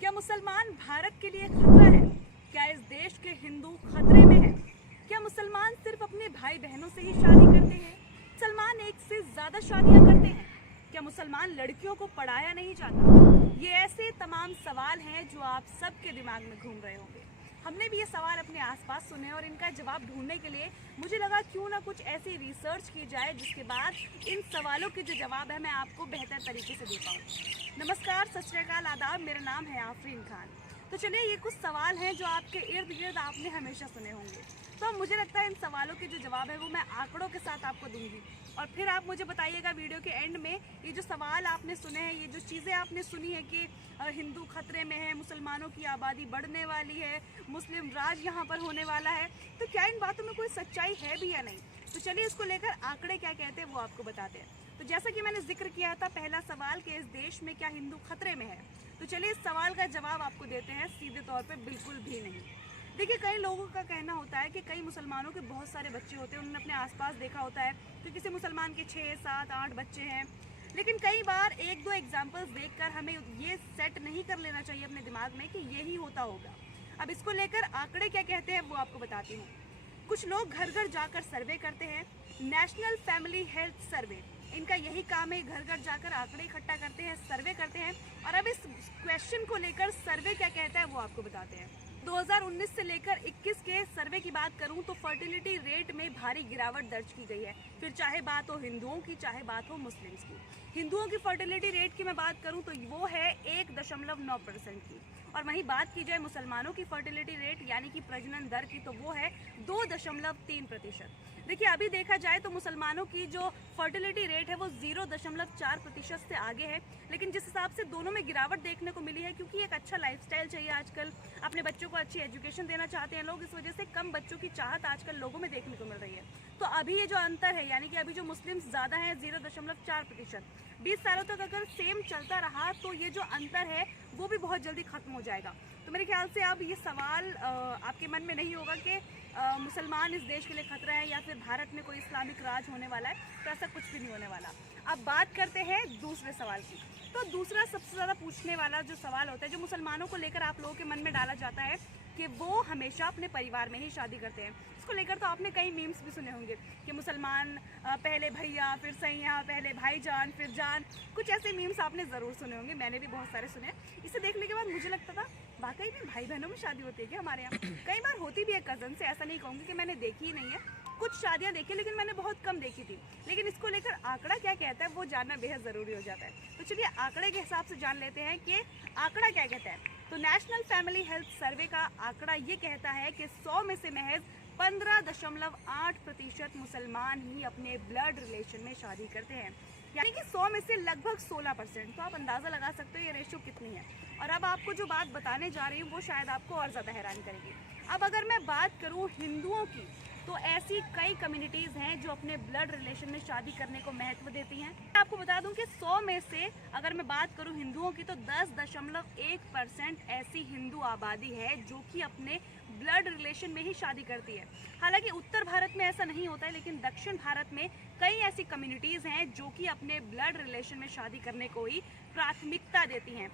क्या मुसलमान भारत के लिए खतरा है? क्या इस देश के हिंदू खतरे में हैं? क्या मुसलमान सिर्फ अपने भाई बहनों से ही शादी करते हैं? मुसलमान एक से ज्यादा शादियां करते हैं? क्या मुसलमान लड़कियों को पढ़ाया नहीं जाता? ये ऐसे तमाम सवाल हैं जो आप सबके दिमाग में घूम रहे होंगे। हमने भी ये सवाल अपने आसपास सुने और इनका जवाब ढूंढने के लिए मुझे लगा क्यों ना कुछ ऐसी रिसर्च की जाए जिसके बाद इन सवालों के जो जवाब है मैं आपको बेहतर तरीके से दे पाऊँ। नमस्कार, सत श्री अकाल, आदाब। मेरा नाम है आफरीन खान। तो चलिए, ये कुछ सवाल हैं जो आपके इर्द गिर्द आपने हमेशा सुने होंगे। तो अब मुझे लगता है इन सवालों के जो जवाब है वो मैं आंकड़ों के साथ आपको दूंगी और फिर आप मुझे बताइएगा वीडियो के एंड में ये जो सवाल आपने सुने हैं, ये जो चीज़ें आपने सुनी है कि हिंदू खतरे में है, मुसलमानों की आबादी बढ़ने वाली है, मुस्लिम राज यहाँ पर होने वाला है, तो क्या इन बातों में कोई सच्चाई है भी या नहीं। तो चलिए, इसको लेकर आंकड़े क्या कहते हैं वो आपको बताते हैं। तो जैसा कि मैंने जिक्र किया था, पहला सवाल कि इस देश में क्या हिंदू खतरे में है, तो चलिए इस सवाल का जवाब आपको देते हैं सीधे तौर पे बिल्कुल भी नहीं। देखिए, कई लोगों का कहना होता है कि कई मुसलमानों के बहुत सारे बच्चे होते हैं, उन्होंने अपने आसपास देखा होता है कि किसी मुसलमान के 6, 7, 8 बच्चे हैं। लेकिन कई बार एक दो एग्जाम्पल्स देखकर हमें ये सेट नहीं कर लेना चाहिए अपने दिमाग में कि यही होता होगा। अब इसको लेकर आंकड़े क्या कहते हैं वो आपको बताती हूँ। कुछ लोग घर घर जाकर सर्वे करते हैं, नेशनल फैमिली हेल्थ सर्वे, इनका यही काम है, घर घर जाकर आंकड़े इकट्ठा करते हैं, सर्वे करते हैं। और अब इस क्वेश्चन को लेकर सर्वे क्या कहता है वो आपको बताते हैं। 2019 से लेकर 21 के सर्वे की बात करूं तो फर्टिलिटी रेट में भारी गिरावट दर्ज की गई है। फिर चाहे बात हो हिंदुओं की, चाहे बात हो मुस्लिम्स की। हिंदुओं की फर्टिलिटी रेट की मैं बात करूं तो वो है 1.9% की, और वहीं बात की जाए मुसलमानों की फर्टिलिटी रेट यानी कि प्रजनन दर की तो वो है 2.3%। देखिए, अभी देखा जाए तो मुसलमानों की जो फर्टिलिटी रेट है वो 0.4% से आगे है, लेकिन जिस हिसाब से दोनों में गिरावट देखने को मिली है, क्योंकि एक अच्छा लाइफस्टाइल चाहिए आजकल, अपने बच्चों को अच्छी एजुकेशन देना चाहते हैं लोग, इस वजह से कम बच्चों की चाहत आजकल लोगों में देखने को मिल रही है। तो अभी ये जो अंतर है, यानी कि अभी जो मुस्लिम्स ज़्यादा हैं 0.4%, 20 सालों तक अगर सेम चलता रहा तो ये जो अंतर है वो भी बहुत जल्दी खत्म हो जाएगा। तो मेरे ख्याल से अब ये सवाल आपके मन में नहीं होगा कि मुसलमान इस देश के लिए खतरा है या फिर भारत में कोई इस्लामिक राज होने वाला है, तो ऐसा कुछ भी नहीं होने वाला। अब बात करते हैं दूसरे सवाल की। तो दूसरा सबसे ज़्यादा पूछने वाला जो सवाल होता है, जो मुसलमानों को लेकर आप लोगों के मन में डाला जाता है कि वो हमेशा अपने परिवार में ही शादी करते हैं। इसको लेकर तो आपने कई मीम्स भी सुने होंगे कि मुसलमान पहले भैया, फिर सैया, पहले भाईजान, फिर जान, कुछ ऐसे मीम्स आपने ज़रूर सुने होंगे, मैंने भी बहुत सारे सुने। इसे देखने के बाद मुझे लगता था वाकई में भाई बहनों में शादी होती है क्या हमारे यहाँ। कई बार होती भी है कज़न से, ऐसा नहीं कहूँगी कि मैंने देखी ही नहीं है, कुछ शादियाँ देखी लेकिन मैंने बहुत कम देखी थी। लेकिन इसको लेकर आंकड़ा क्या कहता है वो जानना बेहद ज़रूरी हो जाता है। तो चलिए आंकड़े के हिसाब से जान लेते हैं कि आंकड़ा क्या कहता है। तो नेशनल फैमिली हेल्थ सर्वे का आंकड़ा ये कहता है कि 100 में से महज 15.8% मुसलमान ही अपने ब्लड रिलेशन में शादी करते हैं, यानी कि 100 में से लगभग 16%। तो आप अंदाज़ा लगा सकते हो ये रेशियो कितनी है। और अब आपको जो बात बताने जा रही हूँ वो शायद आपको और ज़्यादा हैरान करेगी। अब अगर मैं बात करूँ हिंदुओं की, तो ऐसी कई कम्युनिटीज़ हैं जो अपने ब्लड रिलेशन में शादी करने को महत्व देती हैं। आपको बता दूं कि 100 में से अगर मैं बात करूं हिंदुओं की तो 10.1% ऐसी हिंदू आबादी है जो कि अपने ब्लड रिलेशन में ही शादी करती है। हालांकि उत्तर भारत में ऐसा नहीं होता है, लेकिन दक्षिण भारत में कई ऐसी कम्युनिटीज़ हैं जो कि अपने ब्लड रिलेशन में शादी करने को ही प्राथमिकता देती हैं।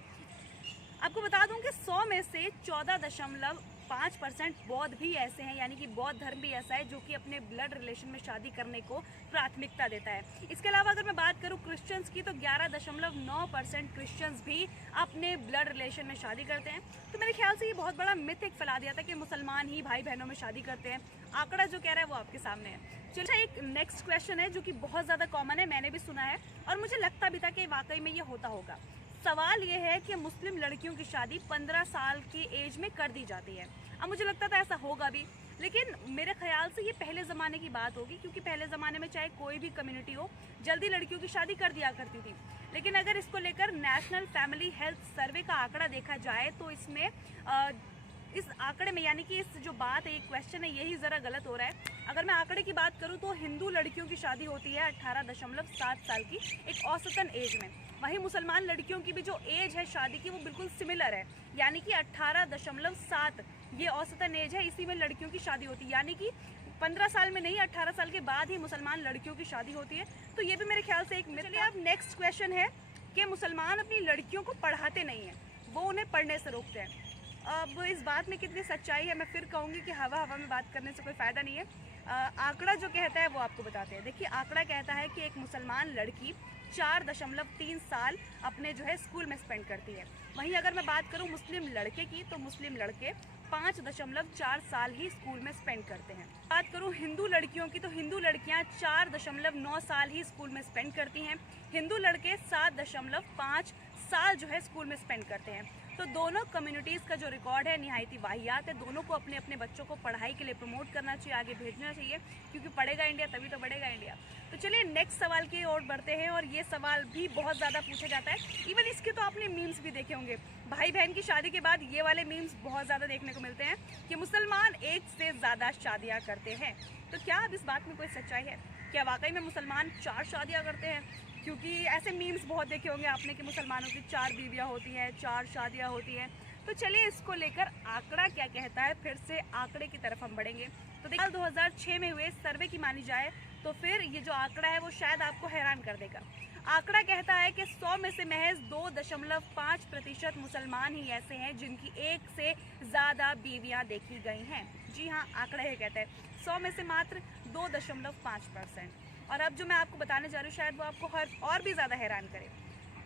आपको बता दूं कि 100 में से 14.5% बौद्ध भी ऐसे हैं, यानी कि बौद्ध धर्म भी ऐसा है जो कि अपने ब्लड रिलेशन में शादी करने को प्राथमिकता देता है। इसके अलावा अगर मैं बात करूं क्रिश्चियंस की तो 11.9% क्रिश्चियंस भी अपने ब्लड रिलेशन में शादी करते हैं। तो मेरे ख्याल से ये बहुत बड़ा मिथ एक फैला दिया था कि मुसलमान ही भाई बहनों में शादी करते हैं। आंकड़ा जो कह रहा है वो आपके सामने है। चलिए, एक नेक्स्ट क्वेश्चन है जो कि बहुत ज़्यादा कॉमन है, मैंने भी सुना है और मुझे लगता भी था कि वाकई में ये होता होगा। सवाल ये है कि मुस्लिम लड़कियों की शादी 15 साल की एज में कर दी जाती है। अब मुझे लगता था ऐसा होगा भी, लेकिन मेरे ख्याल से ये पहले ज़माने की बात होगी, क्योंकि पहले ज़माने में चाहे कोई भी कम्युनिटी हो, जल्दी लड़कियों की शादी कर दिया करती थी। लेकिन अगर इसको लेकर नेशनल फैमिली हेल्थ सर्वे का आंकड़ा देखा जाए तो इसमें इस आंकड़े में, यानी कि इस जो बात है, ये क्वेश्चन है, यही ज़रा गलत हो रहा है। अगर मैं आंकड़े की बात करूं तो हिंदू लड़कियों की शादी होती है 18.7 साल की एक औसतन एज में। वहीं मुसलमान लड़कियों की भी जो एज है शादी की वो बिल्कुल सिमिलर है, यानी कि 18.7 ये औसतन एज है, इसी में लड़कियों की शादी होती है। यानी कि 15 साल में नहीं, 18 साल के बाद ही मुसलमान लड़कियों की शादी होती है। तो ये भी मेरे ख्याल से एक मिथ है। अब नेक्स्ट क्वेश्चन है कि मुसलमान अपनी लड़कियों को पढ़ाते नहीं हैं। वो उन्हें पढ़ने से रोकते हैं। अब इस बात में कितनी सच्चाई है, मैं फिर कहूँगी कि हवा हवा में बात करने से कोई फ़ायदा नहीं है। आंकड़ा जो कहता है वो आपको बताते हैं। देखिए, आंकड़ा कहता है कि एक मुसलमान लड़की 4.3 साल अपने जो है स्कूल में स्पेंड करती है। वहीं अगर मैं बात करूं मुस्लिम लड़के की, तो मुस्लिम लड़के 5.4 साल ही स्कूल में स्पेंड करते हैं। बात करूं हिंदू लड़कियों की, तो हिंदू लड़कियां 4.9 साल ही स्कूल में स्पेंड करती हैं। हिंदू लड़के 7.5 साल जो है स्कूल में स्पेंड करते हैं। तो दोनों कम्युनिटीज़ का जो रिकॉर्ड है निहायत ही वाहियात है। दोनों को अपने अपने बच्चों को पढ़ाई के लिए प्रमोट करना चाहिए, आगे भेजना चाहिए, क्योंकि पढ़ेगा इंडिया तभी तो बढ़ेगा इंडिया। तो चलिए नेक्स्ट सवाल की ओर बढ़ते हैं, और ये सवाल भी बहुत ज़्यादा पूछा जाता है। इवन इसके तो आपने मीम्स भी देखे होंगे। भाई बहन की शादी के बाद ये वाले मीम्स बहुत ज़्यादा देखने को मिलते हैं कि मुसलमान एक से ज़्यादा शादियाँ करते हैं। तो क्या अब इस बात में कोई सच्चाई है? क्या वाकई में मुसलमान 4 शादियाँ करते हैं? क्योंकि ऐसे मीम्स बहुत देखे होंगे आपने कि मुसलमानों की 4 बीवियाँ होती हैं, 4 शादियाँ होती हैं। तो चलिए इसको लेकर आंकड़ा क्या कहता है, फिर से आंकड़े की तरफ हम बढ़ेंगे। तो देखिए, 2006 में हुए सर्वे की मानी जाए तो फिर ये जो आंकड़ा है वो शायद आपको हैरान कर देगा। आंकड़ा कहता है कि 100 में से महज 2.5% मुसलमान ही ऐसे हैं जिनकी एक से ज़्यादा बीवियाँ देखी गई हैं। जी हाँ, आंकड़ा ये कहता है 100 में से मात्र 2.5%। और अब जो मैं आपको बताने जा रही हूँ शायद वो आपको और भी ज़्यादा हैरान करे।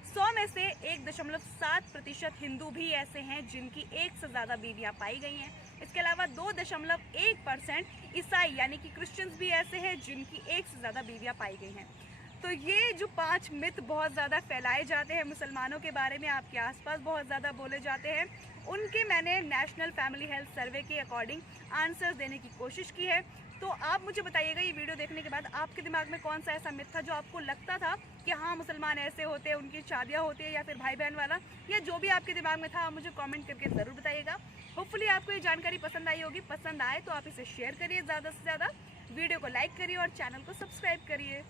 100 में से 1.7% हिंदू भी ऐसे हैं जिनकी एक से ज़्यादा बीवियाँ पाई गई हैं। इसके अलावा 2.1% ईसाई यानी कि क्रिश्चियंस भी ऐसे हैं जिनकी एक से ज़्यादा बीवियाँ पाई गई हैं। तो ये जो 5 मिथ बहुत ज़्यादा फैलाए जाते हैं मुसलमानों के बारे में, आपके आसपास बहुत ज़्यादा बोले जाते हैं, उनके मैंने नेशनल फैमिली हेल्थ सर्वे के अकॉर्डिंग आंसर्स देने की कोशिश की है। तो आप मुझे बताइएगा ये वीडियो देखने के बाद आपके दिमाग में कौन सा ऐसा मिथ था जो आपको लगता था कि हाँ मुसलमान ऐसे होते हैं, उनकी शादियाँ होती है, या फिर भाई बहन वाला, या जो भी आपके दिमाग में था आप मुझे कमेंट करके ज़रूर बताइएगा। होपफुली आपको ये जानकारी पसंद आई होगी। पसंद आए तो आप इसे शेयर करिए ज़्यादा से ज़्यादा, वीडियो को लाइक करिए और चैनल को सब्सक्राइब करिए।